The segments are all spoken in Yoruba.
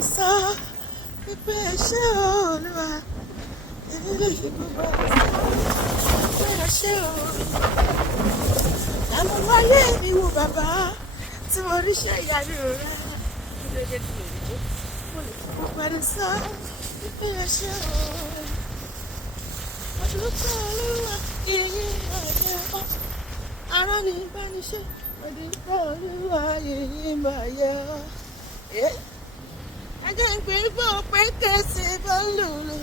ẹnu sọ wípé ẹ ṣé Olúwa, èmi lè fi gbogbo ẹnu sọ wípé ẹ ṣé Olúwa. Àmọ́ wáyé mi wo bàbá tí mo ríṣẹ́ ìyanu rẹ̀. Mo lè fi gbogbo ẹnu sọ wípé ẹ ṣé Olúwa. Mo dúpẹ́ Olúwa, ìyìn ọ̀yẹ́ ọ́. Ara ní ìbánisẹ́, mo dúpẹ́ Olúwa, ìyìn ọ̀yẹ́ ọ́. Ajá ń pè gbọ́ pé kẹsì bá ń lòlò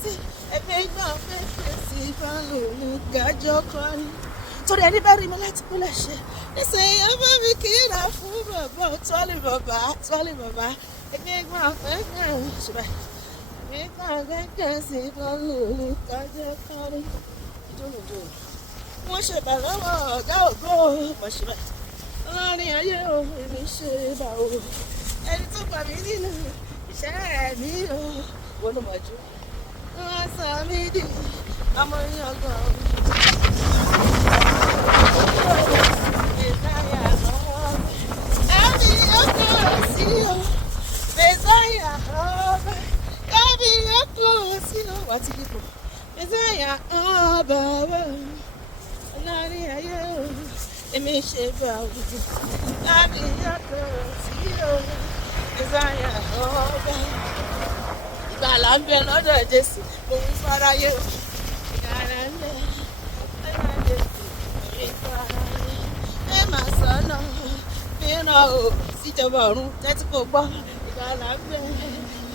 sí ẹgbẹ́ gbọ́ pé kẹsì bá ń lòlò gàjọ́ kọrin. Torí ẹni bá rí mi láti kú lẹ́sẹ̀ nísìnyí ọmọ mi kì í rà fún bàbá tọ́lì bàbá ẹgbẹ́ gbọ́ pé kẹsì bá kẹsì bá ń lòlò gàjọ́ kọrin. Wọ́n ṣe bà lọ́wọ́ ọ̀gá ògbó wọ́n ṣe bà ọlọ́rin ayé òun èmi ṣe bà o. Ẹni tó gbà mí nínú iṣẹ́ mi o wọ́n ló mọ̀ jù. Wọ́n sọ mí di ọmọ yín ọgbọ̀n. Mẹ̀sáyà lọ́wọ́ ẹ̀mí ọkọ̀ sí o. Mẹ̀sáyà ọba ẹ̀mí ọkọ̀ sí o. Wà á ti dìbò. Mẹ̀sáyà ọba ọlọ́rin ayé òun èmi ṣe bá o. Ẹ̀mí ọkọ̀ sí o. Mẹ̀sáyà ọba. Ìgbàlà ń bẹ lọ́dọ̀ Jésù, mo ń fáráyé o. Ìgbàlà ń bẹ lọ́dọ̀ Jésù, mo ń fáráyé. Ẹ máa sọ́nà mìíràn o síjọba ọ̀run tẹ́tí kò gbọ́. Ìgbàlà ń bẹ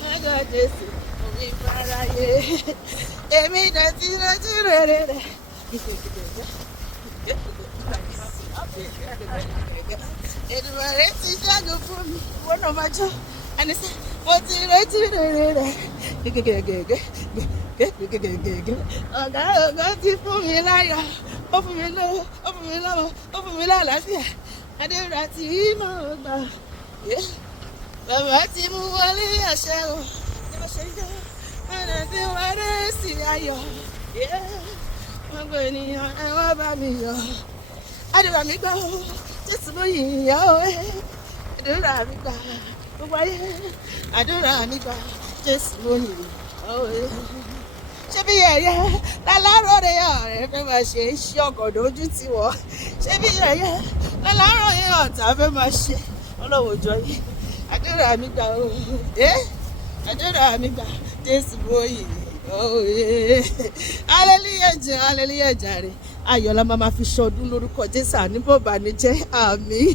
lọ́dọ̀ Jésù, mo ń fáráyé. Èmi dẹ̀tí lójú rere rẹ̀. Èdùmàrè ti ṣẹ́gun fún mi, wọ́n náà máa jọ́. And it's mo ti retí rere ọ̀gá ti fún mi láyọ̀, ó fún mi lówó, ó fún mi lọ́mọ, ó fún mi lálàáfíà. Àdúrà tí mo gbà bàbá ti mú wọlé àṣẹ o. Ní mo ṣe jẹ́ ọ̀nà tí wọ́n rẹ̀ sí ayọ̀. Gbogbo ènìyàn ẹ wá bá mi yọ̀. Àdúrà mi gbà ó, Jésù mo yìn ọ́ o. Àdúrà mi gbà gbogbo ayé, àdúrà mi gbà Jésù mo yìn ọ́ o. Ṣé bí yẹ̀yẹ́ láláròrè ọ̀rẹ́ fẹ́ máa ṣe iṣẹ́ ọ̀gọ̀dọ̀ ojú ti wọ̀? Ṣé bí yẹ̀yẹ́ láláròrè ọ̀tá fẹ́ máa ṣe ọlọ́wọ́ jọ yìí? Àdúrà mi gbà o. Àdúrà mi gbà Jésù mo yìn ọ́ o. Hallelujah jàre. Ayọ̀ la máa fi ṣọdún lórúkọ Jésù, àní bó bànújẹ́, àmín.